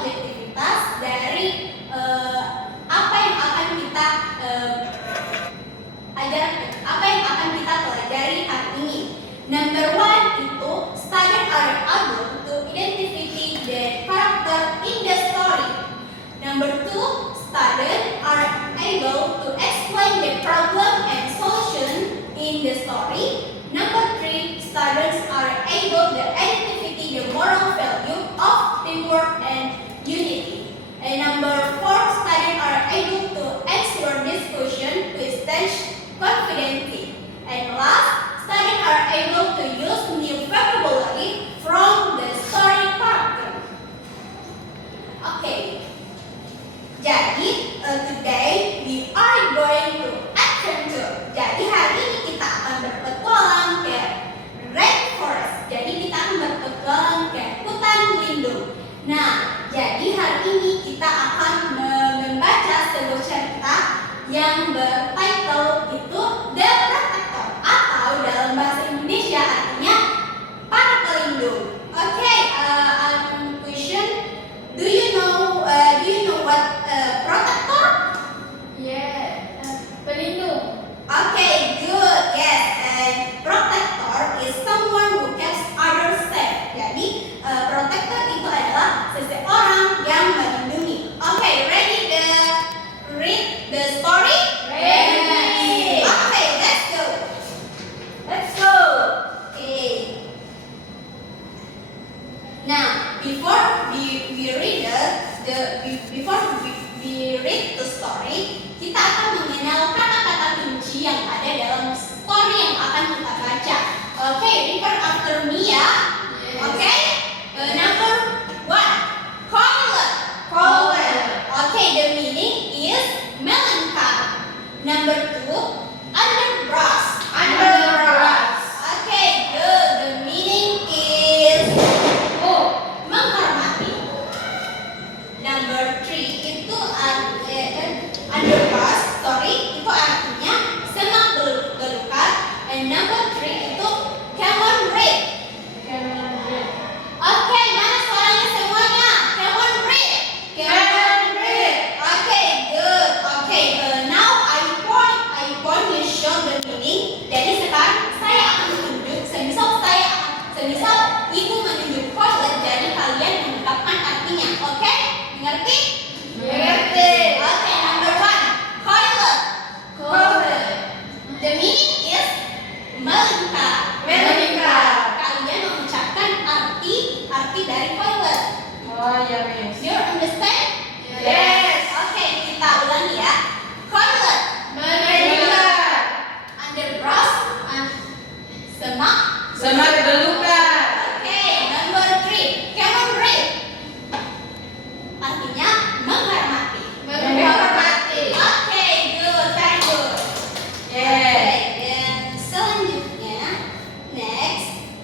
objektivitas dari apa yang akan kita pelajari hari ini. Number one itu students are able to identify the character in the story. Number two, students are able to explain the problem and solution in the story. Number three, students are able to identify the moral value of teamwork and unity. And number four, students are able to answer this question with confidently. And last, students are able to use new vocabulary from the story character. Okay, jadi today we are going to adventure. Jadi hari ini kita akan berpetualang ke rainforest. Jadi kita akan berpetualang ke hutan lindung. Nah, jadi hari ini kita akan membaca sebuah cerita yang bertitle itu The Protector, atau dalam bahasa Indonesia artinya para pelindung. Okay, question. Do you know what protector? Yeah, pelindung. Okay, good. Yes, and protector is someone who keeps others safe. Jadi protector itu adalah seseorang yang melindungi. Okay, ready to read the story? Ready. Okay, let's go. Let's go. Okay. Now, before we read the story, kita akan mengenal kata-kata kunci yang ada dalam story yang akan kita baca. Okay, repeat after me ya. Okay. Number one, color. Color. Okay, the meaning is melancholy. Number two, underbrush. Underbrush. Okay, good. The meaning is menghormati. Number three itu underbrush. Sorry, itu artinya semak belukar. And number three itu camel red. Okay, mana suaranya semuanya? Camel red. Okay, good. Okay, now I want to show the meaning. Jadi sekarang saya akan menunjuk. Semisal ibu menunjuk toilet, jadi kalian menetapkan artinya. Okay? Mengerti? Mengerti. Okay, number one, toilet. The meaning is melingkar. Kalian mengucapkan arti dari toilet. Oh ya, Miss. You understand? Yes. Okay, kita ulangi ya. Toilet. Melingkar. Underbrush. Semak belukar. Okay, number three, camel red. Artinya menghormati. Menghormati. Okay, good, very good. Yeah. Okay, dan selanjutnya, next.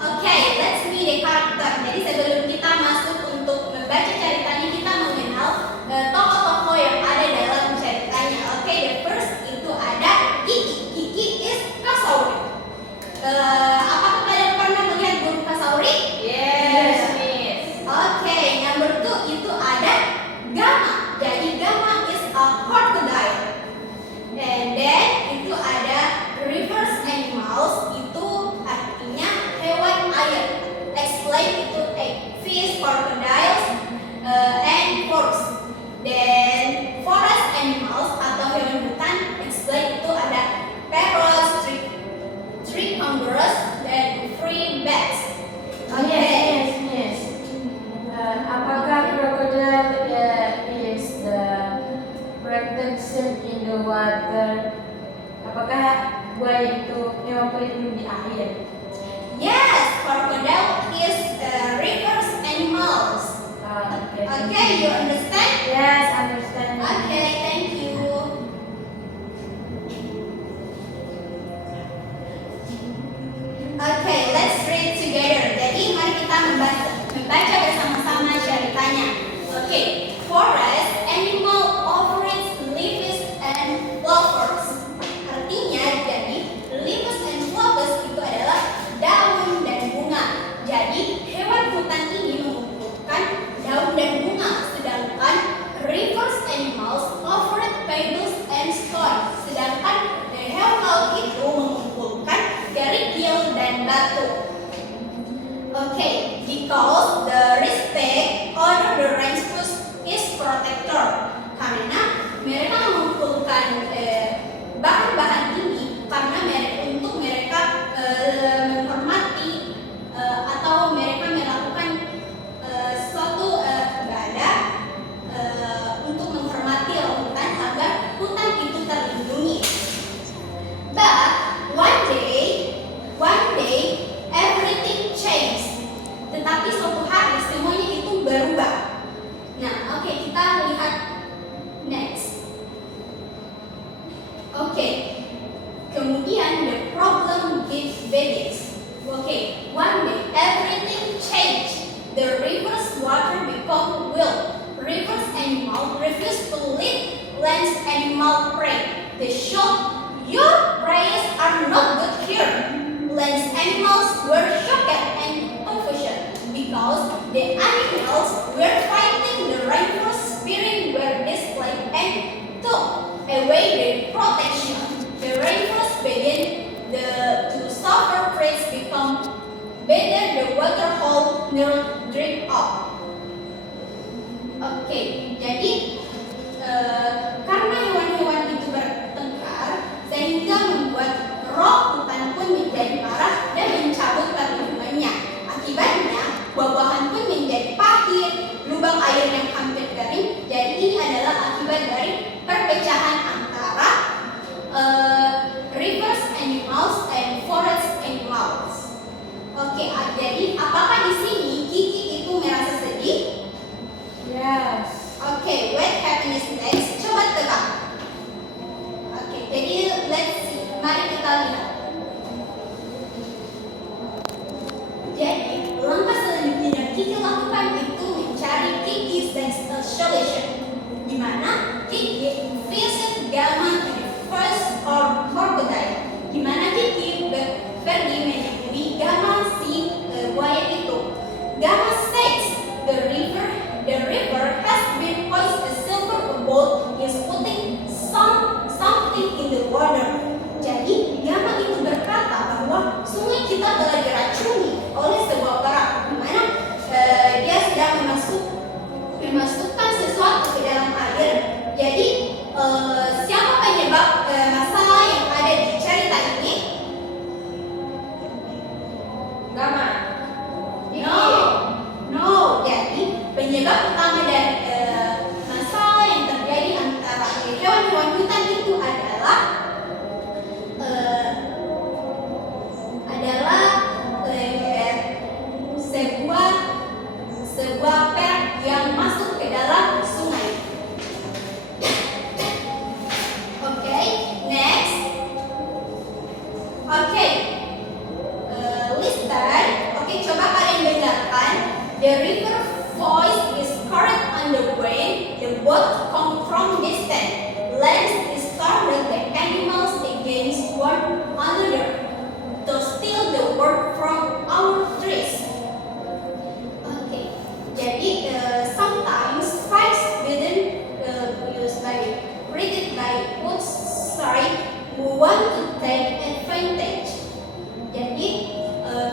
Okay, let's meet the character. Jadi sebelum kita masuk untuk membaca ceritanya, kita mengenal tokoh-tokoh yang ada dalam ceritanya. Okay, the first itu ada Kiki. Kiki is kasauri. Apakah kalian pernah melihat burung kasauri? Yes, Miss. Okay, number two itu ada Gama. Jadi Gama is a crocodile. And then itu ada rivers animals, itu artinya hewan air. Explain itu fish, crocodiles, and frogs. Then forest animals atau hewan hutan, explain itu ada parrots, tree kangaroos, dan free bats. Oh yes, Miss. Apakah crocodile is the protection in the water? Apakah buaya itu hewan pelindung di air? Yes, crocodile is rivers animals. Okay, you understand? Yes, understand. Okay, thank you. Okay, let's read together. Jadi mari kita membaca bersama-sama ceritanya. Okay, forest animal offerings leaves and flowers. Artinya jadi leaves and flowers itu adalah daun dan bunga. Jadi hewan hutan ini mengumpulkan daun Oke, jadi karena hewan-hewan itu bertengkar sehingga membuat roh hutan pun menjadi marah dan mencabut perlindungannya. Akibatnya, buah-buahan pun menjadi pahit, lubang air yang hampir kering. Jadi ini adalah akibat dari perpecahan antara rivers animals and forest animals. Oke, jadi apakah di sini Kiki itu merasa sedih? Yes. Oke, what happens next? Coba tebak. Oke, jadi let's see. Mari kita lihat. Jadi, langkah selanjutnya yang Kiki lakukan itu mencari Kiki's next solution, di mana Kiki visit Gamma to the first crocodile, di mana Kiki pergi menemui Gamma si buaya itu. Gamma says the river has been poisoned. The silver boat is putting something in the water. Jadi Gamma itu berkata bahwa sungai kita telah diracuni oleh sebuah perang, di mana dia sedang memasukkan sesuatu ke dalam air. Jadi siapa penyebab masalah yang ada di cerita ini? Gamma. No. Jadi penyebab utama dari masalah yang terjadi antara hewan-hewan hutan itu adalah sebuah perak yang masuk ke dalam sungai. Okay, next. Okay, listen. Okay, coba kalian dengarkan. The river voice is correct on the brain. The boat come from distant lands is started the animals against one another to steal the wood from our trees. Okay, jadi sometimes fights within created by both sides who want to take advantage. Jadi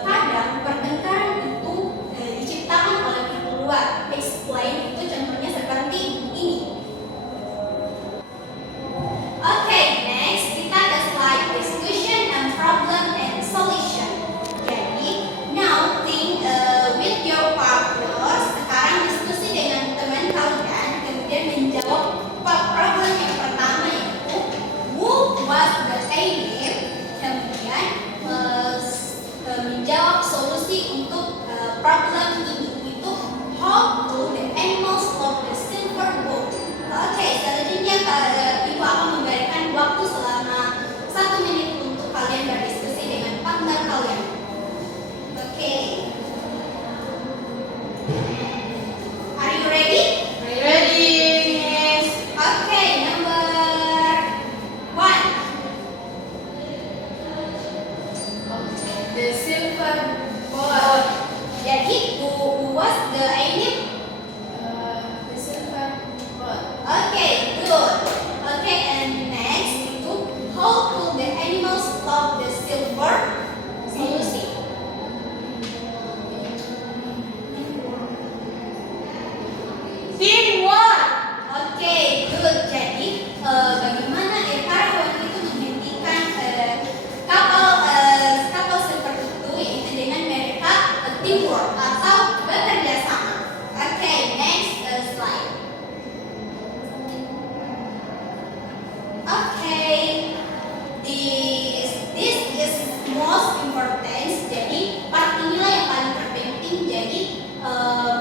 kadang pertengkaran itu diciptakan oleh pihak luar. Explain itu contohnya seperti ini. Okay, next kita ke slide discussion and problem and solution. Jadi now think with your partners. Sekarang diskusi dengan teman kalian, kemudian menjawab problem yang pertama itu who was the enemy, kemudian menjawab solusi untuk problem ini itu how do the animals of the silver boat. Oke, selanjutnya Ibu akan memberikan waktu selama 1 menit untuk kalian berdiskusi dengan partner kalian. Oke. Are you ready? Ready? Yes. Okay, number 1. The silver boat. Jadi who was the enemy? The silver boat. Okay, good. Okay, and next itu how could the animals stop the silver? Solusi. Teamwork. Okay, good. Jadi bagaimana para hewan itu menghentikan kapal silver itu, yaitu dengan mereka teamwork atau bekerja sama. Okay, next slide. Okay, this is most important. Jadi part inilah yang paling terpenting. Jadi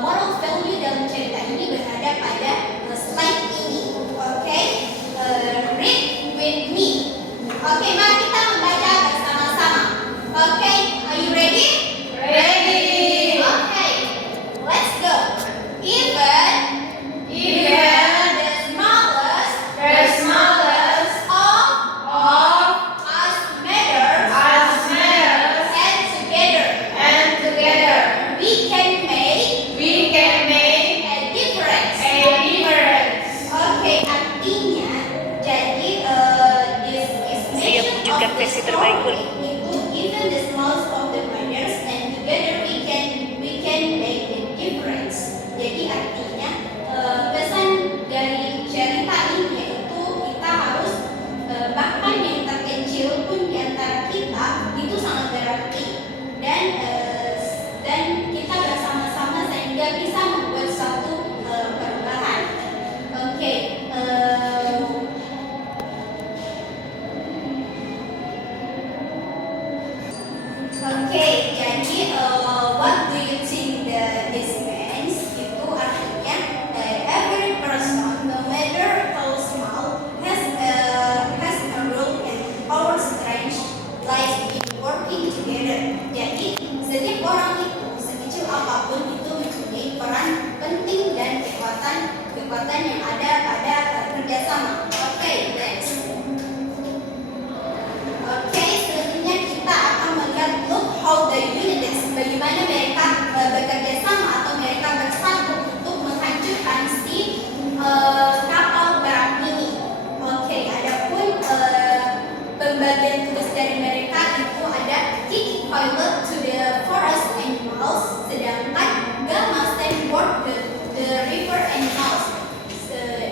moral value dalam cerita ini berada pada slide ini. Okay, read with me. Okay, mari kita membaca bersama-sama. Okay, are you ready? Ready. Okay, let's go. Even the smallest of us matters, and together we can make a difference. Okay, artinya jadi this is Siap wujudkan versi terbaik, Bun. itu even the smallest of the matters and together we can make a difference. Jadi artinya kekuatan yang ada pada kerjasama. Oke, next. Oke, selanjutnya kita akan melihat look how the unities, bagaimana mereka bekerja sama atau mereka bersatu untuk menghancurkan si kapal perang ini. Oke, adapun pembagian tugas dari mereka itu ada Kiki pilot to the forest animals, sedangkan Gamma stand for the river animals.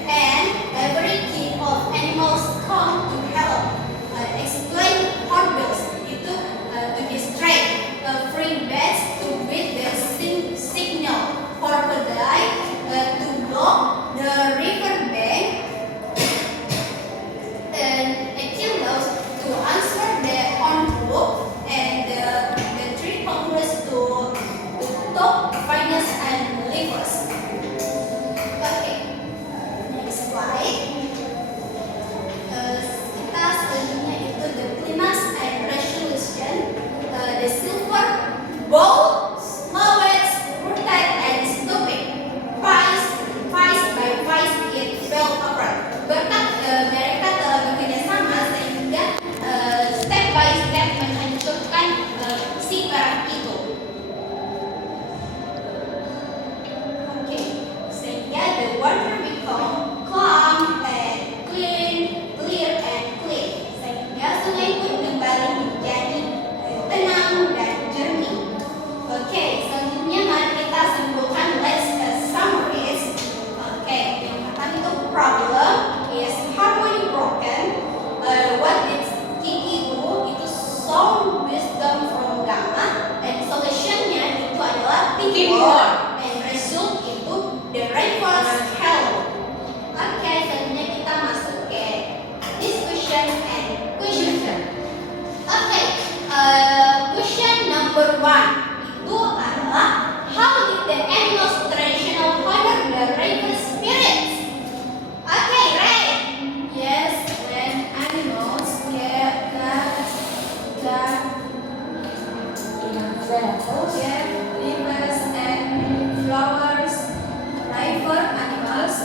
And every king of animals come to help explain hornbills itu to distract free bats to with the signal crocodile to block the river bank, and Achilles to answer the hornbook, and the three congress to talk finance and livers. Okay, next slide. Kita selanjutnya itu the climax and resolution. The silver bowl, slowest, protect and stupid. Vice by vice it fell apart. Berkat mereka telah bekerja sama sehingga step by step menghancurkan si perang itu. Oke, sehingga the water become calm and clear and clean. Sehingga sungai pun kembali menjadi tenang dan jernih. Oke, selanjutnya mari kita simpulkan. Let's summarize. Oke, yang pertama itu problem is harmony broken. What did Kiki do? Itu sound wisdom from Gamma, dan solutionnya itu adalah teamwork, and result itu the river's help. Oke, selanjutnya kita masuk ke discussion and question. Oke, question number 1 itu adalah how did the animals traditional honor the river spirits? Oke, Ray. Yes, when animals get rivers and flowers, river animals